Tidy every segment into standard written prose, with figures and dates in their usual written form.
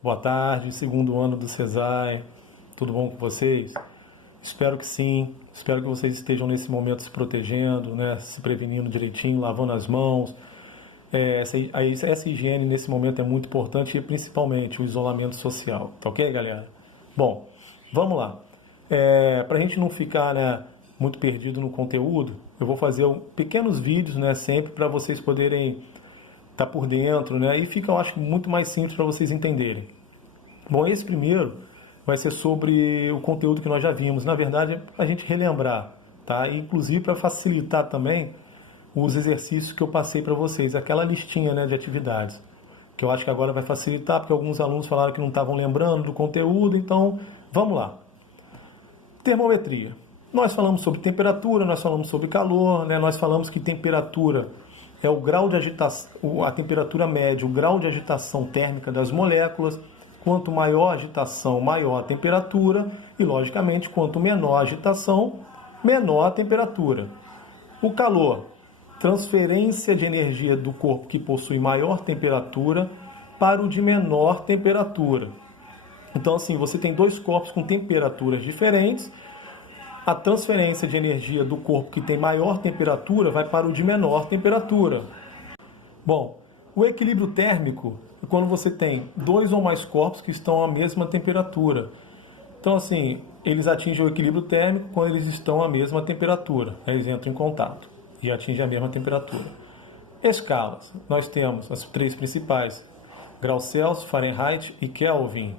Boa tarde, segundo ano do CESAI. Tudo bom com vocês? Espero que sim. Espero que vocês estejam nesse momento se protegendo, né? Se prevenindo direitinho, lavando as mãos. Essa higiene nesse momento é muito importante e principalmente o isolamento social. Tá ok, galera? Bom, vamos lá. Para a gente não ficar, né, muito perdido no conteúdo, eu vou fazer pequenos vídeos, né, sempre para vocês poderem estar por dentro, né? E fica, eu acho, muito mais simples para vocês entenderem. Bom, esse primeiro vai ser sobre o conteúdo que nós já vimos. Na verdade, a gente relembrar, tá? Inclusive para facilitar também os exercícios que eu passei para vocês, aquela listinha, né, de atividades, que eu acho que agora vai facilitar, porque alguns alunos falaram que não estavam lembrando do conteúdo, então vamos lá. Termometria. Nós falamos sobre temperatura, nós falamos sobre calor, né? Nós falamos que temperatura é o grau de agitação, a temperatura média, o grau de agitação térmica das moléculas. Quanto maior a agitação, maior a temperatura, e logicamente, quanto menor a agitação, menor a temperatura. O calor, transferência de energia do corpo que possui maior temperatura para o de menor temperatura. Então, assim, você tem dois corpos com temperaturas diferentes. A transferência de energia do corpo que tem maior temperatura vai para o de menor temperatura. Bom, o equilíbrio térmico é quando você tem dois ou mais corpos que estão à mesma temperatura. Então, assim, eles atingem o equilíbrio térmico quando eles estão à mesma temperatura. Eles entram em contato e atingem a mesma temperatura. Escalas. Nós temos as três principais: graus Celsius, Fahrenheit e Kelvin.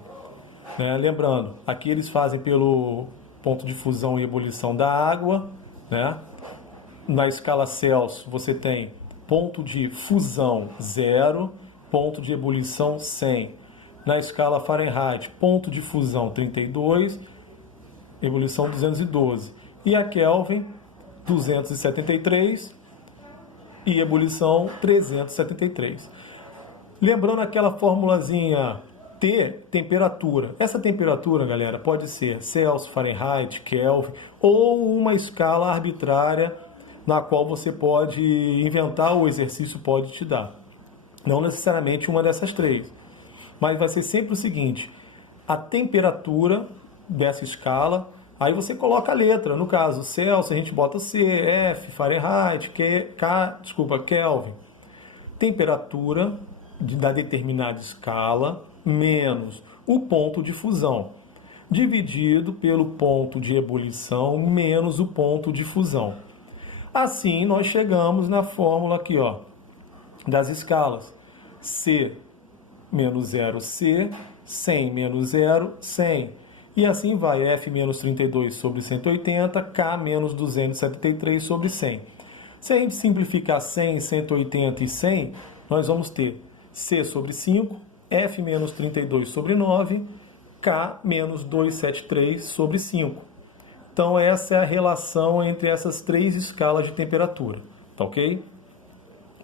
Lembrando, aqui eles fazem pelo ponto de fusão e ebulição da água, né? Na escala Celsius você tem ponto de fusão 0, ponto de ebulição 100. Na escala Fahrenheit, ponto de fusão 32, ebulição 212. E a Kelvin, 273 e ebulição 373. Lembrando aquela formulazinha T, temperatura. Essa temperatura, galera, pode ser Celsius, Fahrenheit, Kelvin ou uma escala arbitrária na qual você pode inventar, o exercício pode te dar. Não necessariamente uma dessas três. Mas vai ser sempre o seguinte: a temperatura dessa escala, aí você coloca a letra. No caso, Celsius, a gente bota C, F, Fahrenheit, Kelvin. Temperatura da determinada escala menos o ponto de fusão, dividido pelo ponto de ebulição menos o ponto de fusão. Assim, nós chegamos na fórmula aqui, ó, das escalas. C menos 0, C, 100 menos 0, 100. E assim vai, F menos 32 sobre 180, K menos 273 sobre 100. Se a gente simplificar 100, 180 e 100, nós vamos ter C sobre 5, F menos 32 sobre 9, K menos 273 sobre 5. Então essa é a relação entre essas três escalas de temperatura, tá ok?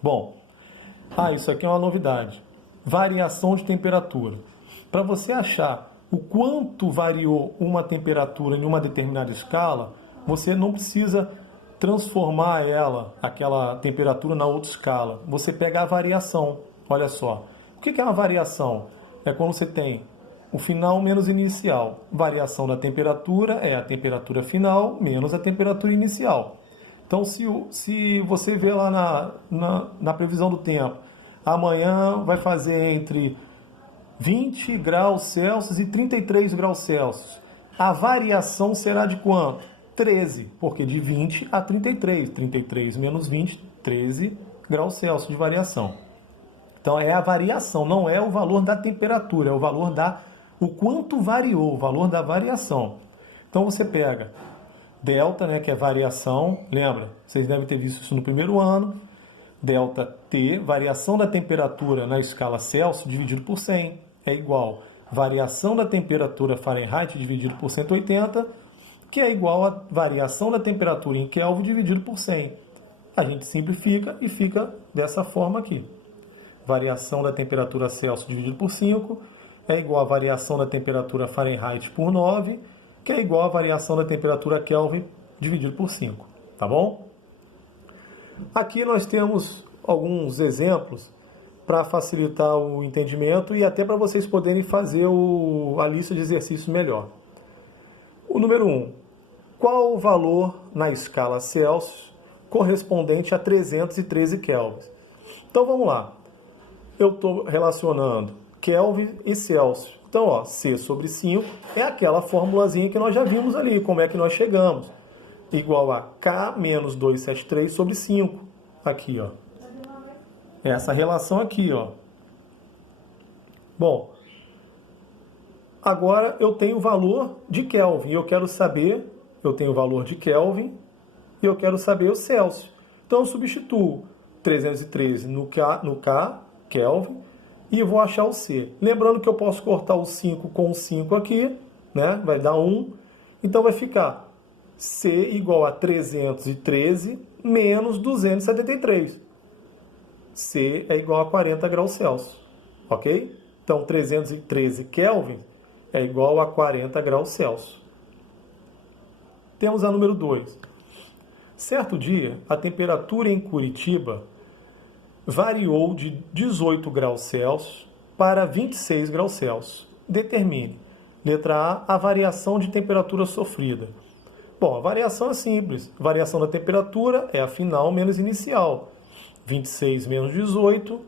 Bom, isso aqui é uma novidade. Variação de temperatura. Para você achar o quanto variou uma temperatura em uma determinada escala, você não precisa transformar aquela temperatura, na outra escala. Você pega a variação. Olha só. O que é uma variação? É quando você tem o final menos inicial. Variação da temperatura é a temperatura final menos a temperatura inicial. Então, se você vê lá na previsão do tempo, amanhã vai fazer entre 20 graus Celsius e 33 graus Celsius. A variação será de quanto? 13, porque de 20 a 33. 33 menos 20, 13 graus Celsius de variação. Então é a variação, não é o valor da temperatura, é o valor o quanto variou, o valor da variação. Então você pega delta, né, que é variação, lembra? Vocês devem ter visto isso no primeiro ano. Delta T, variação da temperatura na escala Celsius dividido por 100, é igual variação da temperatura Fahrenheit dividido por 180, que é igual a variação da temperatura em Kelvin dividido por 100. A gente simplifica e fica dessa forma aqui. Variação da temperatura Celsius dividido por 5 é igual a variação da temperatura Fahrenheit por 9, que é igual a variação da temperatura Kelvin dividido por 5. Tá bom? Aqui nós temos alguns exemplos para facilitar o entendimento e até para vocês poderem fazer a lista de exercícios melhor. O número 1. Qual o valor na escala Celsius correspondente a 313 kelvins? Então vamos lá. Eu estou relacionando Kelvin e Celsius. Então, ó, C sobre 5 é aquela formulazinha que nós já vimos ali, como é que nós chegamos. Igual a K menos 273 sobre 5. Aqui, ó. Essa relação aqui, ó. Bom, agora eu tenho o valor de Kelvin. Eu quero saber, eu tenho o valor de Kelvin e eu quero saber o Celsius. Então eu substituo 313 no K, Kelvin, e vou achar o C. Lembrando que eu posso cortar o 5 com o 5 aqui, né? Vai dar 1. Então vai ficar C igual a 313 menos 273. C é igual a 40 graus Celsius, ok? Então 313 Kelvin é igual a 40 graus Celsius. Temos a número 2. Certo dia, a temperatura em Curitiba variou de 18 graus Celsius para 26 graus Celsius. Determine. Letra A variação de temperatura sofrida. Bom, a variação é simples. A variação da temperatura é a final menos inicial. 26 menos 18,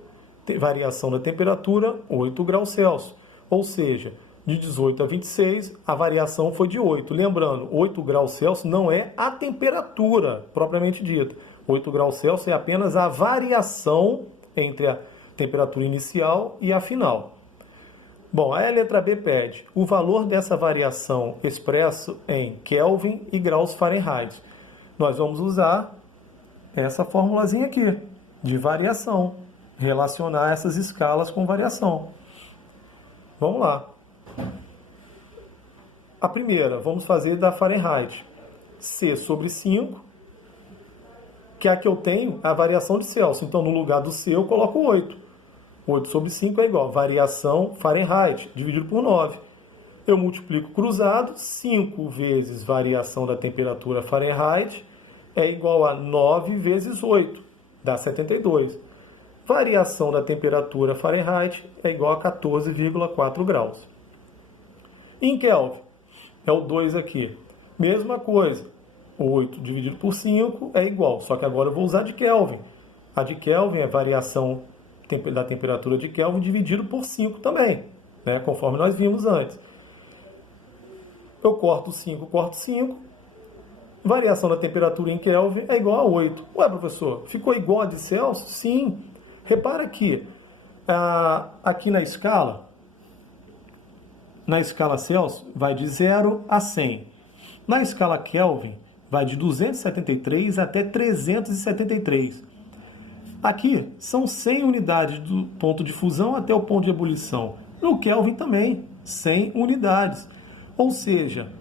variação da temperatura, 8 graus Celsius. Ou seja, de 18 a 26, a variação foi de 8. Lembrando, 8 graus Celsius não é a temperatura propriamente dita. 8 graus Celsius é apenas a variação entre a temperatura inicial e a final. Bom, aí a letra B pede o valor dessa variação expresso em Kelvin e graus Fahrenheit. Nós vamos usar essa formulazinha aqui, de variação. Relacionar essas escalas com variação. Vamos lá. A primeira, vamos fazer da Fahrenheit. C sobre 5. Que é a que eu tenho, a variação de Celsius. Então, no lugar do C, eu coloco 8. 8 sobre 5 é igual a variação Fahrenheit, dividido por 9. Eu multiplico cruzado, 5 vezes variação da temperatura Fahrenheit é igual a 9 vezes 8, dá 72. Variação da temperatura Fahrenheit é igual a 14,4 graus. Em Kelvin, é o 2 aqui. Mesma coisa. 8 dividido por 5 é igual, só que agora eu vou usar de Kelvin. A de Kelvin é a variação da temperatura de Kelvin dividido por 5 também, né? Conforme nós vimos antes. Eu corto 5, corto 5. Variação da temperatura em Kelvin é igual a 8. Ué, professor, ficou igual a de Celsius? Sim. Repara que aqui na escala Celsius vai de 0 a 100. Na escala Kelvin, vai de 273 até 373. Aqui são 100 unidades do ponto de fusão até o ponto de ebulição. No Kelvin também, 100 unidades. Ou seja,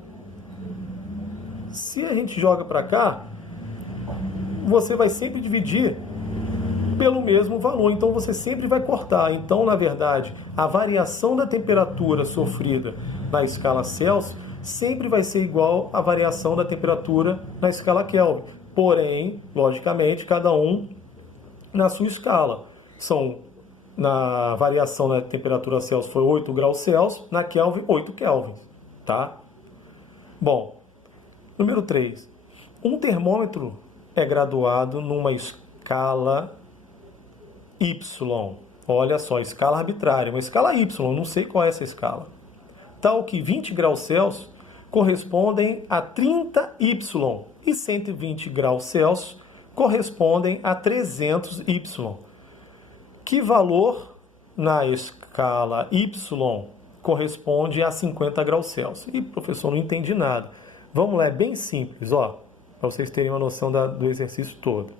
se a gente joga para cá, você vai sempre dividir pelo mesmo valor. Então você sempre vai cortar. Então, na verdade, a variação da temperatura sofrida na escala Celsius sempre vai ser igual à variação da temperatura na escala Kelvin. Porém, logicamente, cada um na sua escala. Na variação da temperatura Celsius foi 8 graus Celsius, na Kelvin, 8 kelvins. Tá? Bom, número 3. Um termômetro é graduado numa escala Y. Olha só, escala arbitrária, uma escala Y, não sei qual é essa escala. Tal que 20 graus Celsius correspondem a 30Y e 120 graus Celsius correspondem a 300Y. Que valor na escala Y corresponde a 50 graus Celsius? E, professor, não entendi nada. Vamos lá, é bem simples, ó, para vocês terem uma noção do exercício todo.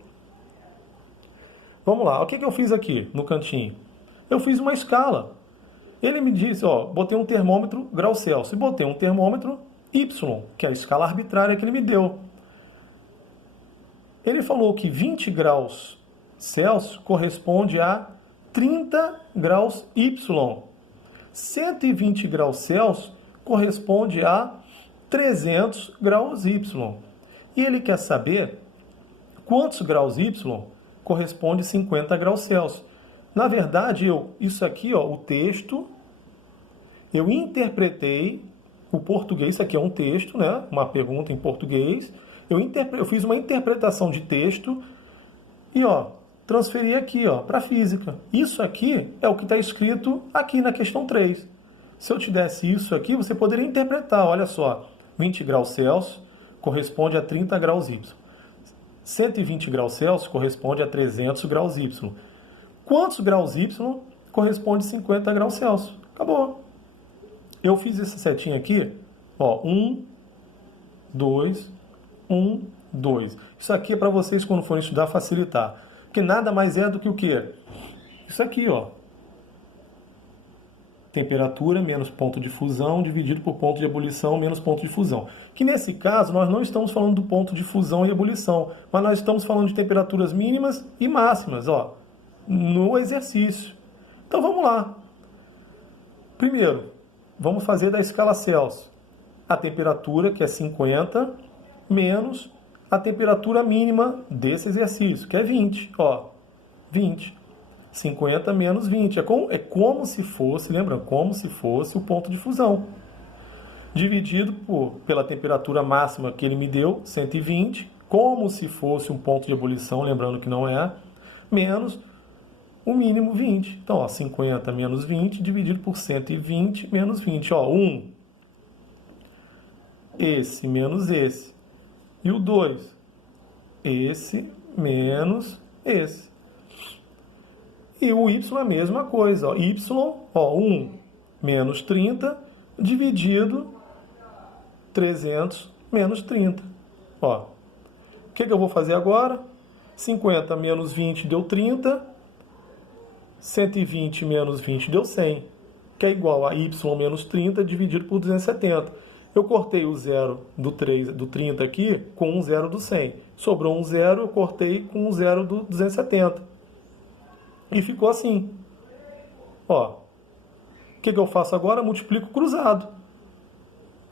Vamos lá, o que eu fiz aqui no cantinho? Eu fiz uma escala. Ele me disse, ó, botei um termômetro graus Celsius e botei um termômetro Y, que é a escala arbitrária que ele me deu. Ele falou que 20 graus Celsius corresponde a 30 graus Y. 120 graus Celsius corresponde a 300 graus Y. E ele quer saber quantos graus Y corresponde a 50 graus Celsius. Na verdade, isso aqui, ó, o texto, eu interpretei o português, isso aqui é um texto, né? Uma pergunta em português. Eu fiz uma interpretação de texto e, ó, transferi aqui, ó, para física. Isso aqui é o que está escrito aqui na questão 3. Se eu te desse isso aqui, você poderia interpretar, olha só, 20 graus Celsius corresponde a 30 graus Y. 120 graus Celsius corresponde a 300 graus Y. Quantos graus Y corresponde a 50 graus Celsius? Acabou. Eu fiz essa setinha aqui, ó, 1, 2, 1, 2. Isso aqui é para vocês, quando forem estudar, facilitar. Porque nada mais é do que o quê? Isso aqui, ó. Temperatura menos ponto de fusão dividido por ponto de ebulição menos ponto de fusão. Que nesse caso nós não estamos falando do ponto de fusão e ebulição, mas nós estamos falando de temperaturas mínimas e máximas, ó, no exercício. Então vamos lá. Primeiro, vamos fazer da escala Celsius a temperatura, que é 50, menos a temperatura mínima desse exercício, que é 20, ó, 20. 50 menos 20. É como se fosse, lembra? Como se fosse o ponto de fusão. Dividido pela temperatura máxima que ele me deu, 120, como se fosse um ponto de ebulição, lembrando que não é, menos o mínimo 20. Então, ó, 50 menos 20 dividido por 120 menos 20. Ó, 1. Esse menos esse. E o 2. Esse menos esse. E o y é a mesma coisa. Ó. Y, ó, 1 menos 30 dividido 300 menos 30. Ó. O que eu vou fazer agora? 50 menos 20 deu 30. 120 menos 20 deu 100. Que é igual a y menos 30 dividido por 270. Eu cortei o zero do 30 aqui com um zero do 100. Sobrou um zero, eu cortei com um zero do 270. E ficou assim. Ó. O que eu faço agora? Multiplico cruzado.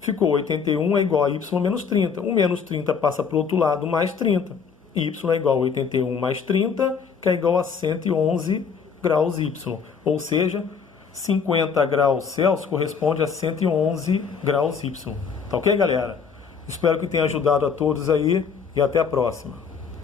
Ficou 81 é igual a y menos 30. O menos 30 passa para o outro lado, mais 30. Y é igual a 81 mais 30, que é igual a 111 graus y. Ou seja, 50 graus Celsius corresponde a 111 graus y. Tá ok, galera? Espero que tenha ajudado a todos aí e até a próxima.